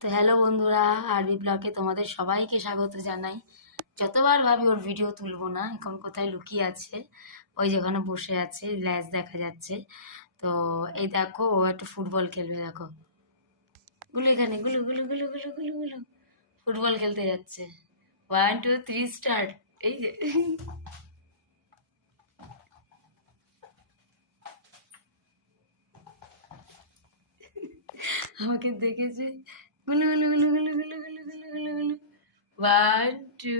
তো হ্যালো বন্ধুরা, আরবি ব্লগে তোমাদের সবাইকে স্বাগত জানাই। যতবার ভাবি ওর ভিডিও তুলবো না, এখন কোথায় লুকিয়ে আছে, ওই যেখানে বসে আছে, ল্যাজ দেখা যাচ্ছে। তো এই দেখো, ও একটা ফুটবল খেলবে, দেখো গুলো এখানে গুলো গুলো গুলো গুলো গুলো গুলো ফুটবল খেলতে যাচ্ছে। 1 2 3 স্টার্ট। এই যে আমাকে দেখেছে, গুলো গুলো গুলো গুলো গুলো গুলো গুলো গুলো গুলো 1 2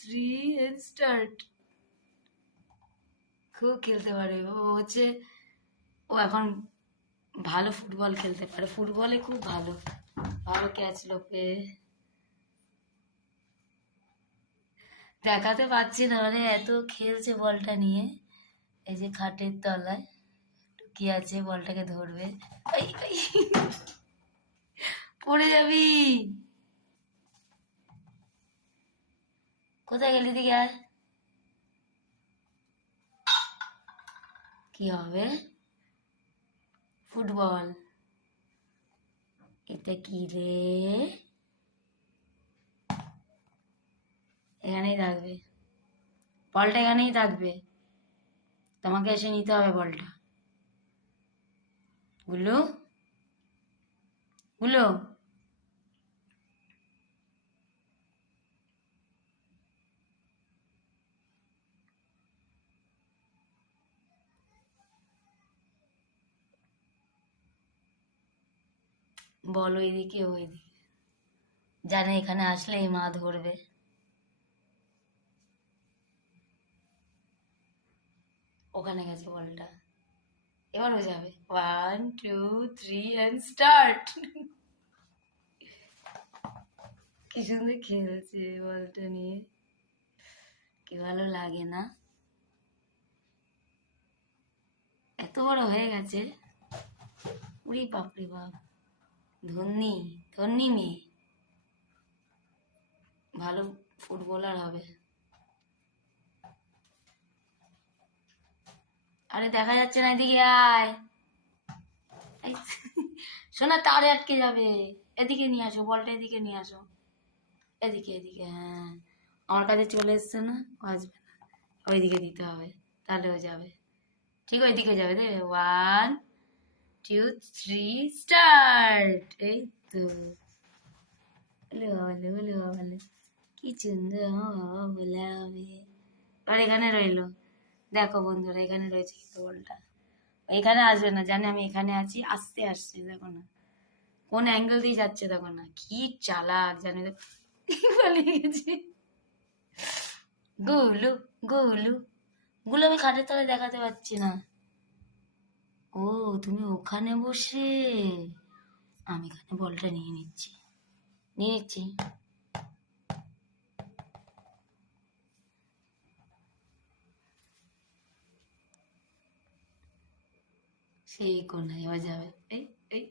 3 and স্টার্ট। খুব খেলতে পারে ও, হচ্ছে ও এখন ভালো ফুটবল খেলতে পারে, ফুটবলে খুব ভালো, ভালো ক্যাচ লোপে। দেখাতে পাচ্ছি না, মানে এত খেলছে বলটা নিয়ে। এই যে খাটের তলায় কি আছে, বলটাকে ধরবে। এই, এই, পড়ে যাবি। কোথায় গেলি, দিকে আয়। কি হবে? ফুটবল। এটা কি রে? এখানেই থাকবে, বলটা এখানেই থাকবে, তোমাকে এসে নিতে হবে বলটা। গুলো গুলো বল ওইদিকে ওইদিকে, জানে এখানে আসলে এই মা ধরবে। ওখানে গেছে বলটা, এবারও যাবে। 1 2 3 and স্টার্ট। কি সুন্দর খেলছে বলটা নিয়ে, কি ভালো লাগে না? এত বড় হয়ে গেছে, উড়ি বাপরে বাপ। ধন্যি, ধন্যি মেয়ে, ভালো ফুটবলার হবে। আরে দেখা যাচ্ছে না, এদিকে আয়। এই, শোনা, তারে আটকে যাবে। এদিকে নিয়ে আসো বলটা, এদিকে নিয়ে আসো, এদিকে এদিকে, হ্যাঁ। আমার কাছে চলে এসছে না, ও আসবে না, ওইদিকে দিতে হবে, তাহলে ও যাবে। ঠিক ওইদিকে যাবে রে। 1 2 3 স্টার্ট। এই তো, বলে বলে বলে বলে, কি সুন্দর আমার বাবা বলে হবে। আর এখানে রইলো, দেখো বন্ধুরা, এখানে রয়েছে কিন্তু বলটা, এখানে আসবে না, জানে আমি এখানে আছি, আস্তে আসছে, দেখো না কোন অ্যাঙ্গেল দিয়ে যাচ্ছে, দেখো না কি চালাক, জানে পালিয়ে গেছে। গুলু গুলু গুলো আমি খাটের তলায় দেখাতে পাচ্ছি না। ও, তুমি ওখানে বসে, আমি এখানে বলটা নিয়ে নিচ্ছি, নিয়ে নিচ্ছি। সেই কোনায় ও যাবে। এই, এই,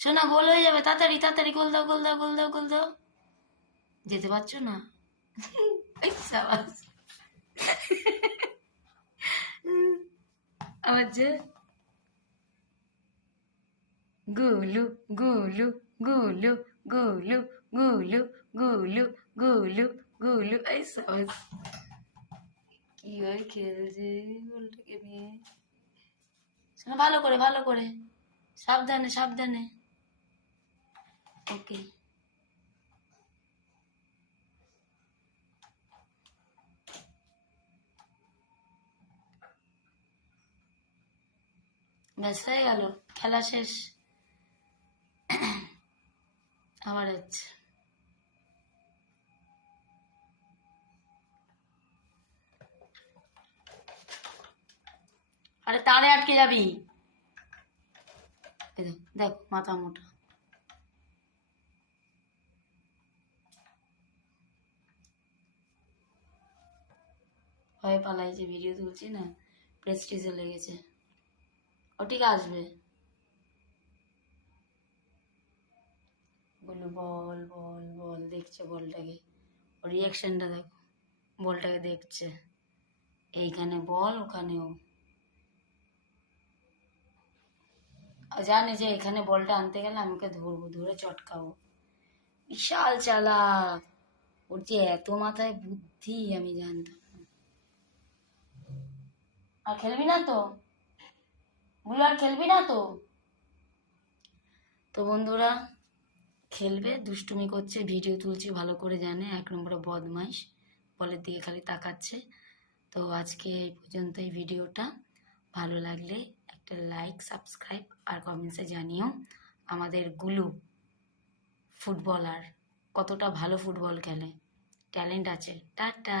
শোনা, গোল হয়ে যাবে, তাড়াতাড়ি তাড়াতাড়ি, গোল দাও গোল দাও গোল দাও গোল দাও। যেতে পারছো না? এই সাবাস। আবার যে গুলু গুলু গুলু গুলু গুলু গুলু গুলু গুলু, এই সাবাস। কি ভাবে খেলছে বলটাকে নিয়ে। শোনো, ভালো করে ভালো করে, সাবধানে সাবধানে। ওকে, ব্যাস হয়ে গেল, খেলা শেষ। আবার হচ্ছে, আরে তারে আটকে যাবি। এই দেখ দেখ, মাথা মোটা। ভয়ে পালাইছে, ভিডিও তুলছি না, প্রেস্টিজে লেগেছে। ও ঠিক আসবে। বললো বল বল বল, দেখছে বলটাকে, ও রিয়াকশনটা দেখো, বলটাকে দেখছে। এইখানে বল, ওখানেও। জানে যে এখানে বলটা আনতে গেলে আমি ওকে ধরবো, ধরে চটকাবো। বিশাল চালাক, ওর যে এত মাথায় বুদ্ধি আমি জানতাম না। আর খেলবি না তো বুলু, আর খেলবি না তো? তো বন্ধুরা, খেলবে, দুষ্টুমি করছে, ভিডিও তুলছি ভালো করে জানে, 1 নম্বরে বদমাইশ, বলের দিকে খালি তাকাচ্ছে। তো আজকে এই পর্যন্তই ভিডিওটা। ভালো লাগলে একটা লাইক, সাবস্ক্রাইব আর কমেন্টসে জানিও আমাদের গুলু ফুটবলার কতটা ভালো ফুটবল খেলে, ট্যালেন্ট আছে। টাটা।